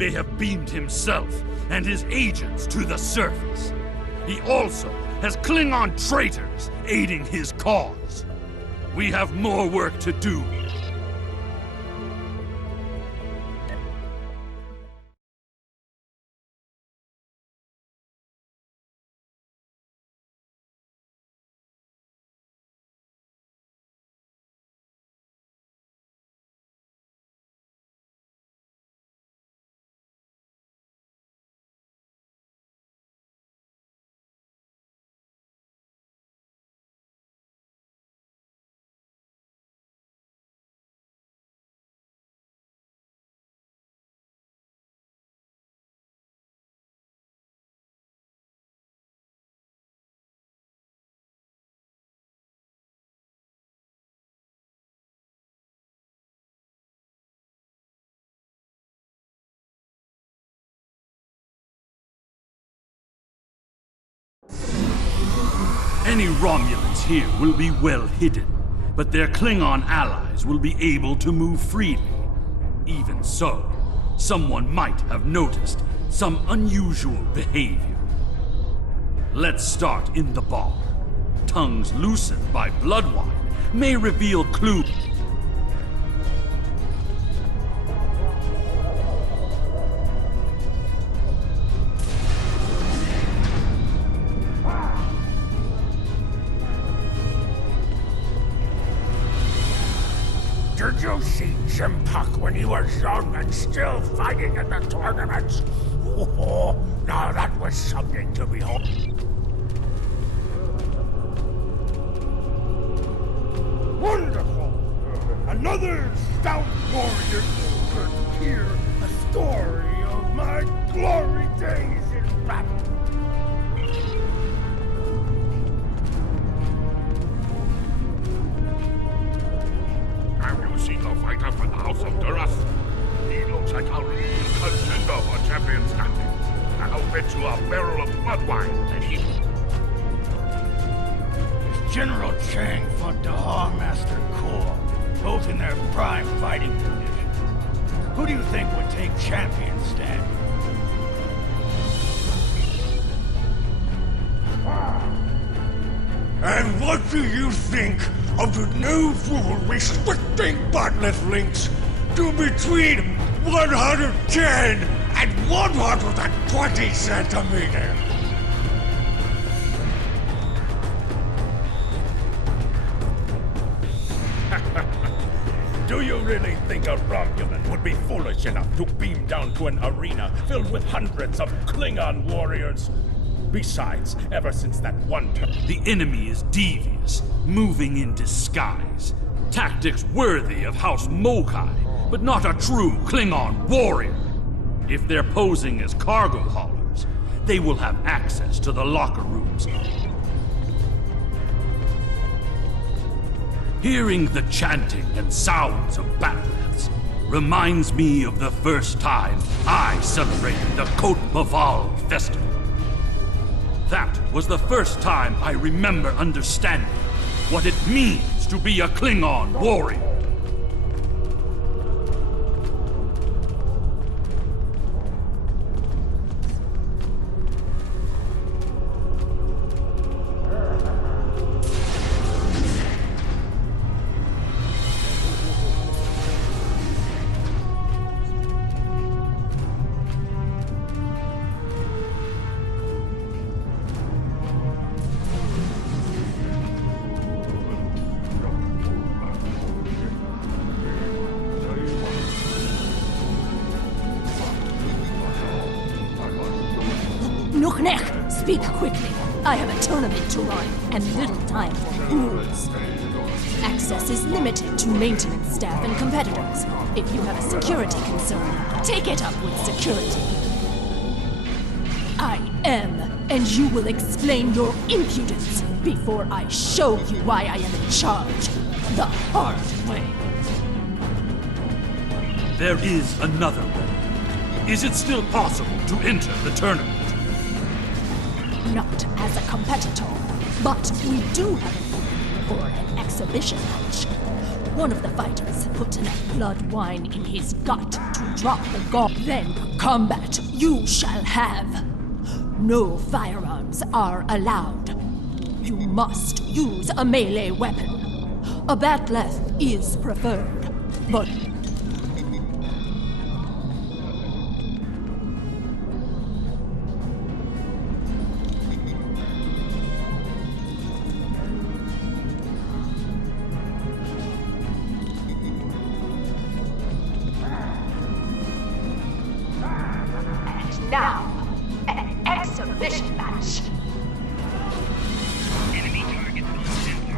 may have beamed himself and his agents to the surface. He also has Klingon traitors aiding his cause. We have more work to do. Any Romulans here will be well hidden, but their Klingon allies will be able to move freely. Even so, someone might have noticed some unusual behavior. Let's start in the bar. Tongues loosened by blood wine may reveal clues. Did you see Jim Puck when he was young and still fighting in the tournaments? Oh, now that was something to behold. Wonderful! Another stout warrior could hear a story of my glory days in battle. Have you seen the fighter from the House of Duras? He looks like a real contender for champion standing. And I'll bet you a barrel of blood wine that he... General Chang fought the Hall Master Corps, both in their prime fighting condition. Who do you think would take champion standing? And what do you think of the new rule restricting botnet links to between 110 and 120 centimeters? Do you really think a Romulan would be foolish enough to beam down to an arena filled with hundreds of Klingon warriors? Besides, ever since that one turn, The enemy is devious, moving in disguise. Tactics worthy of House Mokai, but not a true Klingon warrior. If they're posing as cargo haulers, they will have access to the locker rooms. Hearing the chanting and sounds of battlets reminds me of the first time I celebrated the Cote Maval festival. That was the first time I remember understanding what it means to be a Klingon warrior. Nuchnech, speak quickly. I have a tournament to run and little time for fools. Access is limited to maintenance staff and competitors. If you have a security concern, take it up with security. I am, and you will explain your impudence before I show you why I am in charge. The hard way. There is another way. Is it still possible to enter the tournament? Not as a competitor, but we do have an opening for an exhibition match. One of the fighters put enough blood wine in his gut to drop the gauntlet. Then combat you shall have. No firearms are allowed. You must use a melee weapon. A bat'leth is preferred, but now, an exhibition match. Enemy target on center.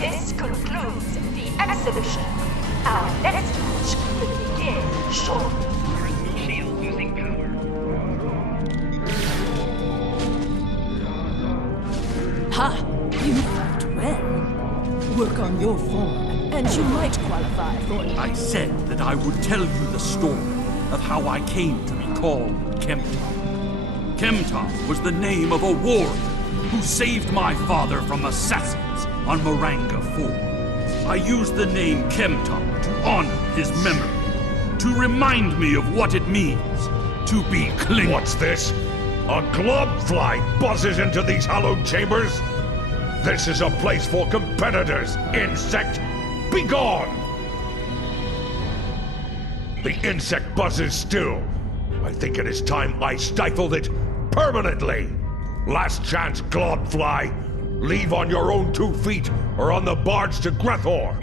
This concludes the exhibition. Our next match will begin shortly. Shield losing power. Ha! You fought well. Work on your form, and you might qualify for I said that I would tell you the story of how I came to be called Kemtar. Kemtar was the name of a warrior who saved my father from assassins on Maranga 4. I used the name Kemtar to honor his memory, to remind me of what it means to be Klingon. What's this? A globfly buzzes into these hallowed chambers? This is a place for competitors, insect! Be gone! The insect buzzes still. I think it is time I stifled it permanently. Last chance, globfly. Leave on your own 2 feet or on the barge to Grethor.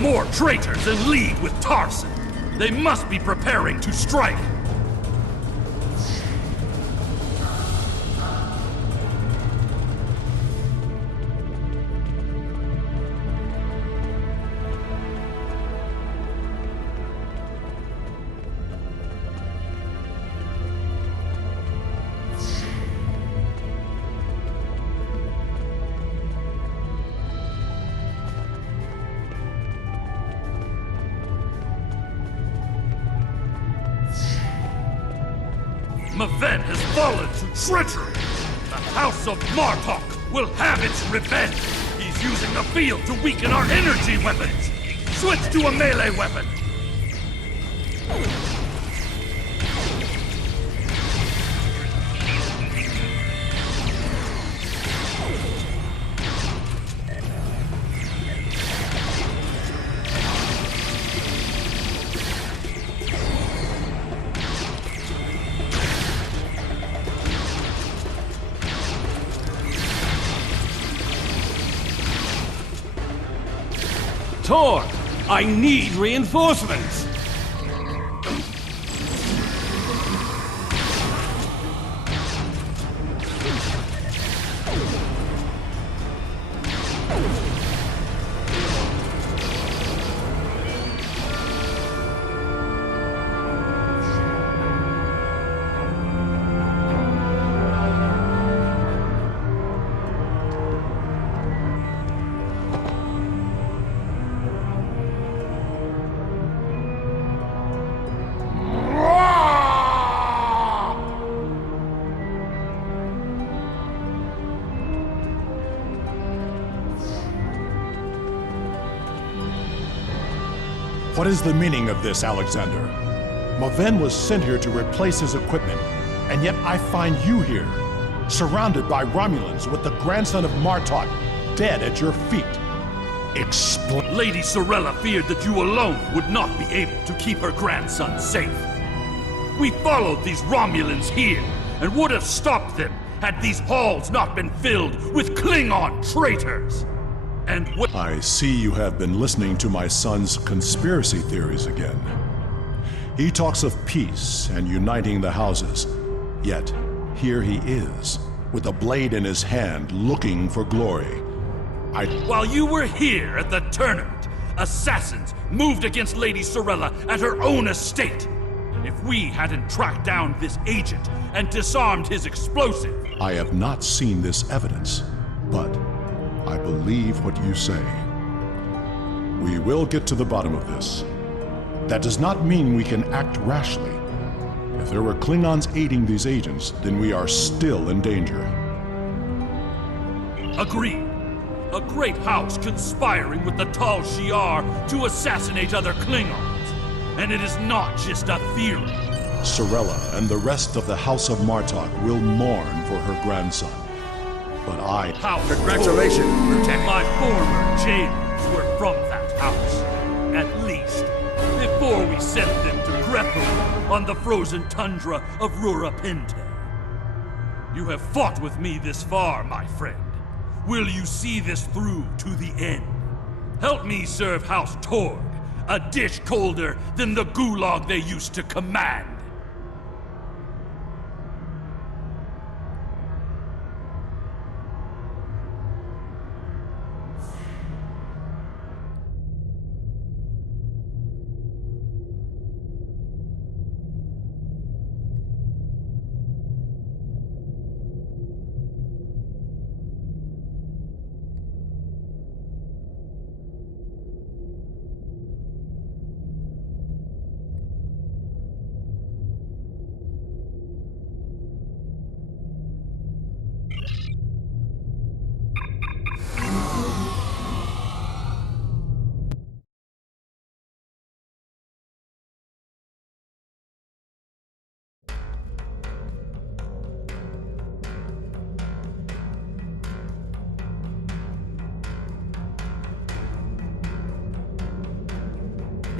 More traitors in league with Tarson. They must be preparing to strike. Maven has fallen to treachery. The House of Martok will have its revenge. He's using the field to weaken our energy weapons. Switch to a melee weapon. Tor, I need reinforcements! What is the meaning of this, Alexander? Maven was sent here to replace his equipment, and yet I find you here, surrounded by Romulans with the grandson of Martok dead at your feet. Explain. Lady Sorella feared that you alone would not be able to keep her grandson safe. We followed these Romulans here and would have stopped them had these halls not been filled with Klingon traitors. And I see you have been listening to my son's conspiracy theories again. He talks of peace and uniting the houses, yet here he is, with a blade in his hand, looking for glory. While you were here at the tournament, assassins moved against Lady Sorella at her own estate. If we hadn't tracked down this agent and disarmed his explosive... I have not seen this evidence, but I believe what you say. We will get to the bottom of this. That does not mean we can act rashly. If there were Klingons aiding these agents, then we are still in danger. Agreed. A great house conspiring with the Tal Shiar to assassinate other Klingons. And it is not just a theory. Sorella and the rest of the House of Martok will mourn for her grandson. But I... Congratulations, Lieutenant. My former jailers were from that house. At least, before we sent them to Greppel on the frozen tundra of Rurapente. You have fought with me this far, my friend. Will you see this through to the end? Help me serve House Torg, a dish colder than the gulag they used to command.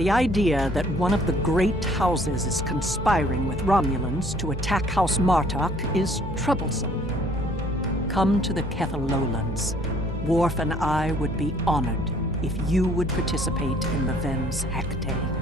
The idea that one of the great houses is conspiring with Romulans to attack House Martok is troublesome. Come to the Kethalolans. Worf and I would be honored if you would participate in the Ven's Hecate.